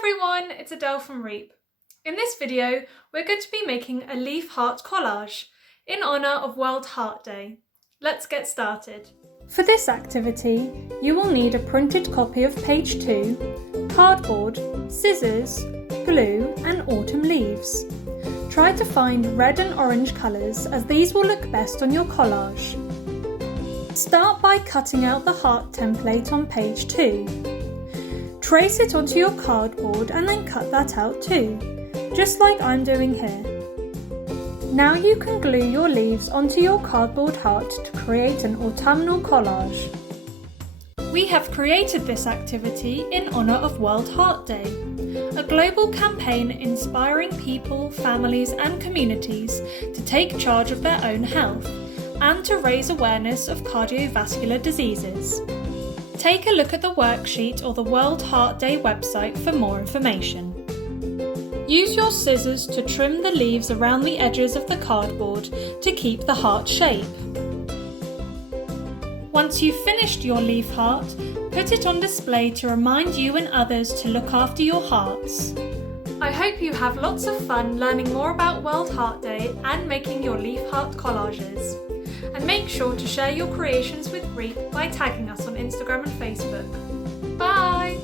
everyone, it's Adele from REEP. In this video, we're going to be making a leaf heart collage in honour of World Heart Day. Let's get started. For this activity, you will need a printed copy of page 2, cardboard, scissors, glue and autumn leaves. Try to find red and orange colours as these will look best on your collage. Start by cutting out the heart template on page 2. Trace it onto your cardboard and then cut that out too, just like I'm doing here. Now you can glue your leaves onto your cardboard heart to create an autumnal collage. We have created this activity in honour of World Heart Day, a global campaign inspiring people, families and communities to take charge of their own health and to raise awareness of cardiovascular diseases. Take a look at the worksheet or the World Heart Day website for more information. Use your scissors to trim the leaves around the edges of the cardboard to keep the heart shape. Once you've finished your leaf heart, put it on display to remind you and others to look after your hearts. I hope you have lots of fun learning more about World Heart Day and making your leaf heart collages. And make sure to share your creations with REEP by tagging us on Instagram and Facebook. Bye!